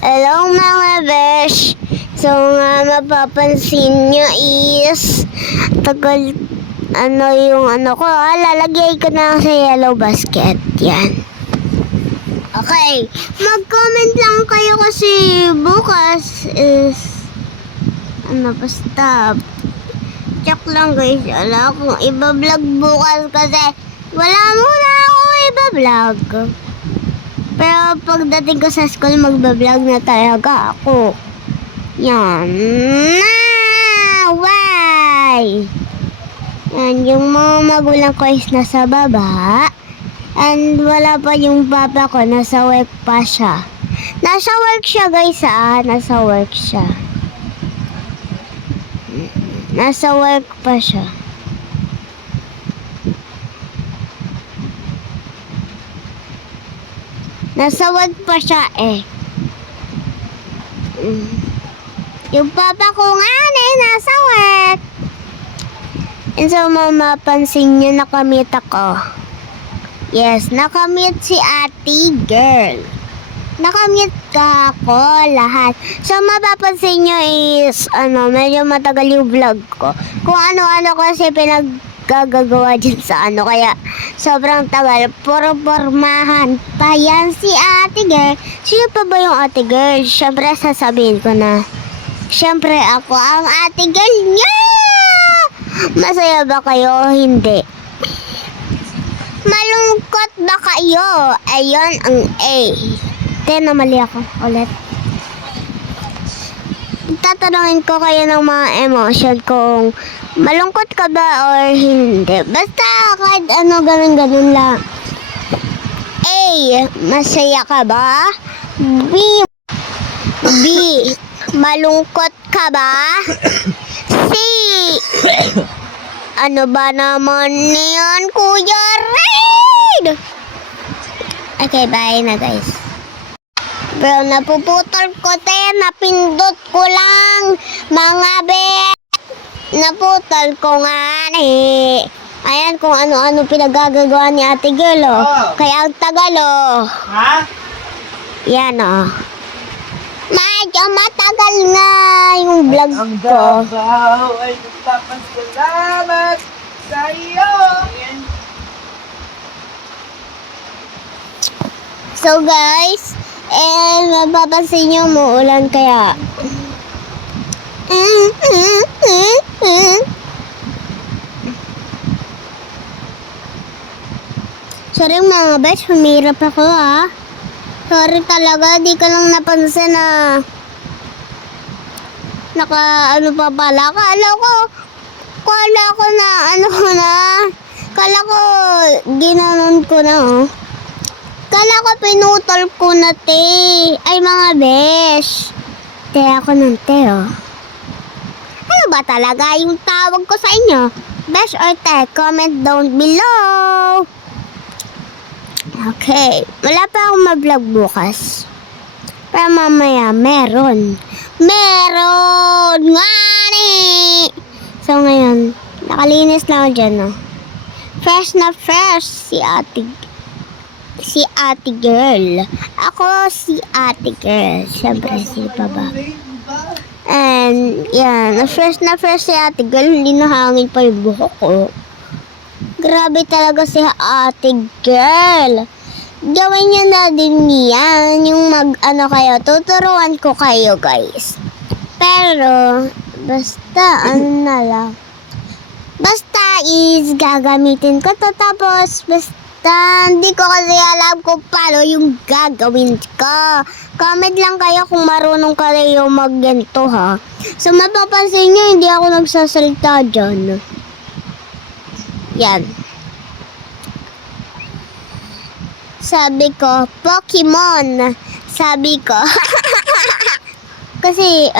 Hello mga besh! So nga mapapansin nyo is tagal ko, lalagay ko na sa yellow basket. Yan. Okay, mag-comment lang kayo kasi bukas is basta check lang guys. Wala akong iba-vlog bukas kasi wala muna ako iba-vlog. Pero pagdating ko sa school, magbablog na talaga ako. Yan. Why? Yan, yung mga magulang ko is nasa baba. And wala pa yung papa ko, nasa work pa siya. Nasa work siya guys nasa work siya. Nasa work pa siya. Nasa work pa siya Yung papa ko nga nasa work. And so mapapansin nyo, nakamit ako. Yes, nakamit si ate girl. Nakamit ka ako lahat. So mapapansin nyo is medyo matagal yung vlog ko. Kung ano-ano kasi gagawa dyan sa kaya sobrang tagal. Puro pormahan pa yan si ate girl. Sino pa ba yung ate girl? Siyempre sasabihin ko na, siyempre ako ang ate girl niya. Masaya ba kayo o hindi? Malungkot ba kayo? Ayun ang A. Mali ako ulit. Tatanungin ko kayo ng mga emotion kung malungkot ka ba or hindi. Basta kahit ganun lang. A. Masaya ka ba? B. Malungkot ka ba? C. Ano ba naman yan, Kuya Raid? Okay, bye na guys. Pero napuputol ko napindot ko lang, mga naputol ko nga Ayan kung ano-ano pinagagagawa ni ate girl Kaya ang tagal Ha? Yan Medyo matagal nga yung vlog Ang ko. Davao ay nagpapasalamat sa iyo. So guys, mapapansin nyo umuulan kaya sorry mga besh, humirap ako sorry talaga, di ko lang napansin na naka pa pala. Kala ko ginanon ko na Kala ko pinutol ko na Ay mga besh, ako ng Ano ba talaga yung tawag ko sa inyo? Besh or comment down below. Okay, wala pa akong mag-vlog bukas. Pero mamaya, meron nga So ngayon, nakalinis lang ako dyan Fresh na fresh si ate girl. Ako si ate girl. Siyempre, si ba? And yan, fresh na fresh si ate girl. Hindi nahangin pa yung buhok ko. Grabe talaga si ate girl. Gawin nyo na din yan. Yung kayo, tuturuan ko kayo guys. Pero, basta na lang. Basta is gagamitin ko to. Tapos, basta hindi ko kasi alam kung paano yung gagawin ko. Comment lang kayo kung marunong kayo mag-ganito So, mapapansin nyo, hindi ako nagsasalita dyan. Yan. Sabi ko, Pokemon. Sabi ko. Kasi,